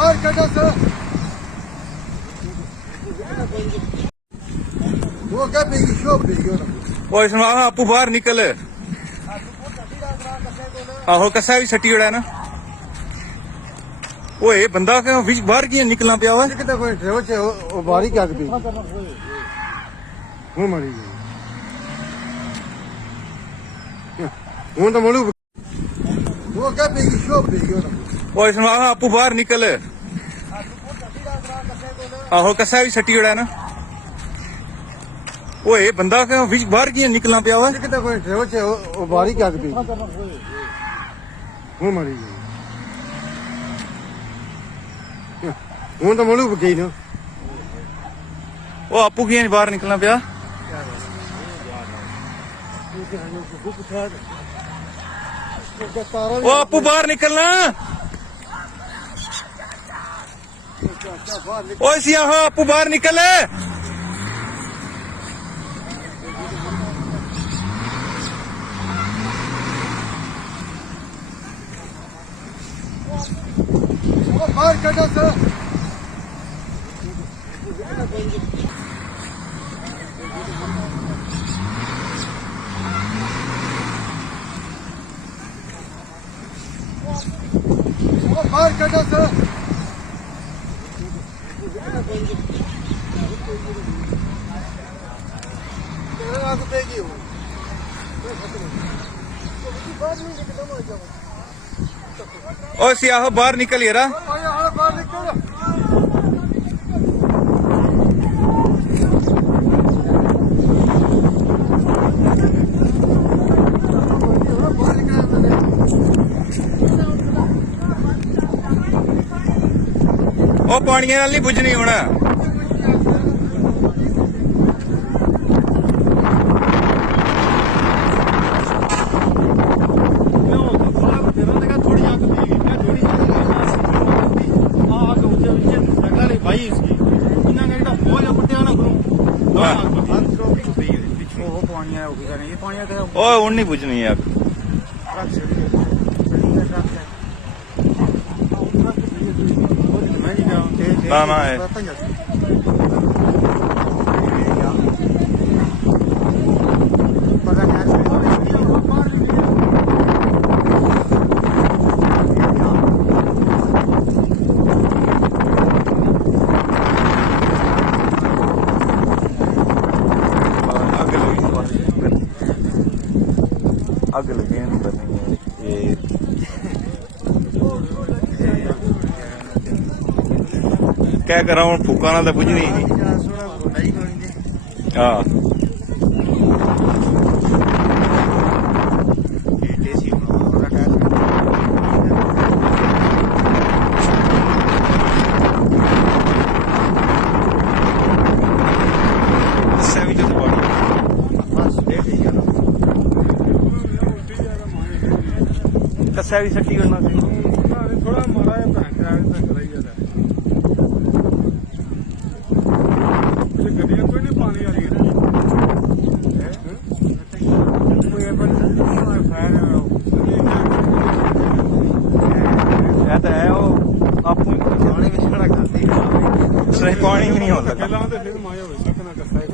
बाहर कटा सर वो क्या बेगी शोप बेगी ओए सुना आपू बाहर निकल आहो कसा भी छट्टी उड़ा ना ओए बंदा बाहर की निकलना पिया हुआ कितना कोई ड्राइवर से वो बारी क्या कर वो मारी वो तो मोलू वो क्या बेगी शोप बेगी ओए सुना आपू बाहर निकल आहो कसा भी छट्टी उड़ा ना ओए बंदा बाहर की निकलना पिया हुआ कितना कोई ड्राइवर से वो बारी क्या कर वो मारी वो तो मोलू गई ना ओ आपू की बाहर निकलना पिया ओ आपू बाहर निकलना ओ सियाहो आपू बाहर निकल बाहर कटा सर बाहर कटा सर ओ सियाहो बाहर निकल यारा बाहर निकल ओ पानिया नाल नहीं बुझनी होना ओ हूं नहीं बुझनी यार ना ना है अग लगे क्या करा हूं फूका ना तो बुझनी हाँ कस्सा भी छट्टी करना थोड़ा मारा है गड्डियां कोई नहीं पानी आ रही है तो है वो आपको पानी में छड़ा करती पानी भी नहीं होता फिर माया हो सकना कस्सा है